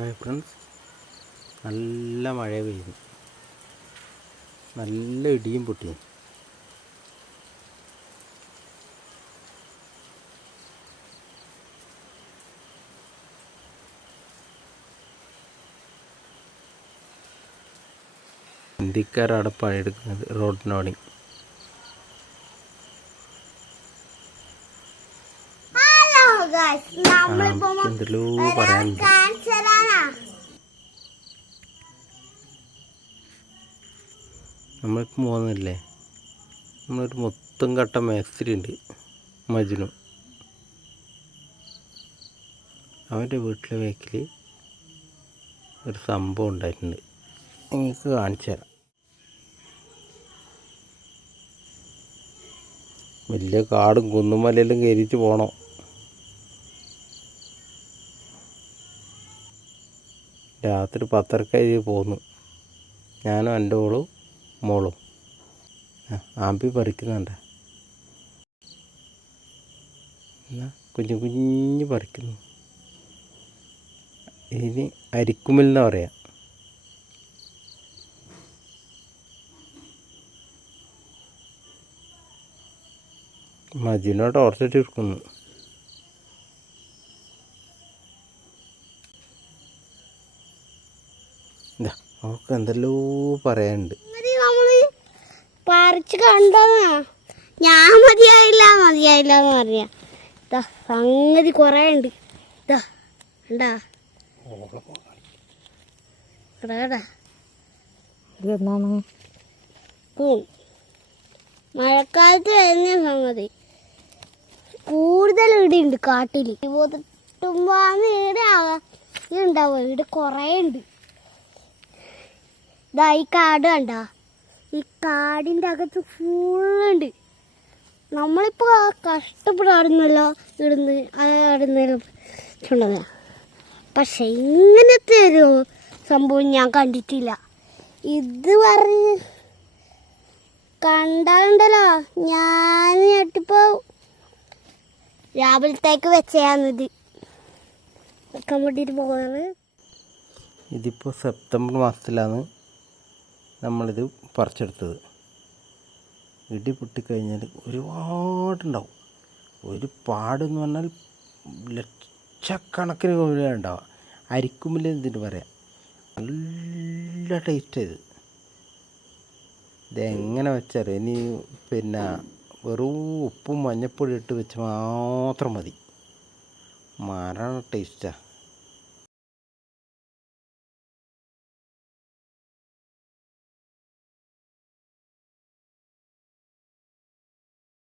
Hi friends. നല്ല മഴ പെയ്യുന്നു. നല്ല ഇടിയും പൊട്ടിയും. ഹിന്ദിക്കാരവിടെ പണിയെടുക്കുന്നത് റോഡിനോടി എന്തെല്ലോ പറയാനുണ്ട്. നമ്മൾക്ക് പോകുന്നില്ലേ നമ്മളൊരു മൊത്തം കട്ട മേസ്ത്രി ഉണ്ട്. മജ്നു. അവന്റെ വീട്ടിലെ വേക്കിൽ ഒരു സംഭവം ഉണ്ടായിട്ടുണ്ട്. നിങ്ങൾക്ക് കാണിച്ചു തരാം. വലിയ കാടും കുന്നും മലയെല്ലാം കയറിയിട്ട് പോകണം രാത്രി പത്തരക്കായി പോന്നു. ഞാനും എന്റെ ഓളും മോളും. ആമ്പി പറിക്കുന്നുണ്ട്. എന്നാ കുഞ്ഞു കുഞ്ഞു പറിക്കുന്നു. ഇനി അരിക്കുമിൽ പറയാം. പറയാ മജീനോ ടോർച്ചിട്ട് എടുക്കുന്നു അവൾക്ക് എന്തെല്ലോ പറയാനുണ്ട്. പറിച്ച് കണ്ടോ ഞാൻ മതിയായില്ല മതിയായില്ല എന്ന് പറഞ്ഞ ഇതാ സംഗതി കൊറേ ഉണ്ട്. ഇതാ ഉണ്ടാ. മഴക്കാലത്ത് വരുന്ന സംഗതി. കൂടുതൽ ഇടിയുണ്ട് കാട്ടിൽ ഇരുപത്തെട്ടുമ്പാന്ന് ഈടെ ഇതുണ്ടാവുക ഇവിടെ കുറേ ഉണ്ട്. ഇതാ ഈ കാട് കണ്ട? ഈ കാടിന്റെ അകത്ത് ഫുള്ളുണ്ട് നമ്മളിപ്പോൾ കഷ്ടപ്പെടാറുന്നല്ലോ ഇടുന്ന് ഇടുന്നതിലും ചുണ്ടത്. പക്ഷെ ഇങ്ങനത്തെ ഒരു സംഭവം ഞാൻ കണ്ടിട്ടില്ല. ഇത് പറഞ്ഞ് കണ്ടാലുണ്ടല്ലോ ഞാൻ ഞട്ടിപ്പോ രാവിലത്തേക്ക് വെച്ചാന്നിത് വെക്കാൻ വേണ്ടിയിട്ട് പോകുന്നത് ഇതിപ്പോൾ സെപ്റ്റംബർ മാസത്തിലാണ് നമ്മളിത് പറിച്ചെടുത്തത്. ഇടി പൊട്ടിക്കഴിഞ്ഞാൽ ഒരുപാടുണ്ടാവും. ഒരു പാടെന്ന് പറഞ്ഞാൽ ലക്ഷക്കണക്കിന് കോഴി ഉണ്ടാവുക അരിക്കുമ്പിൽ എന്തിന് പറയാം. നല്ല ടേസ്റ്റ് ഇത്. ഇതെങ്ങനെ വെച്ചാൽ ഇനി പിന്നെ വെറും ഉപ്പും മഞ്ഞപ്പൊടി ഇട്ട് വെച്ച് മാത്രം മതി. മരണ ടേസ്റ്റാണ്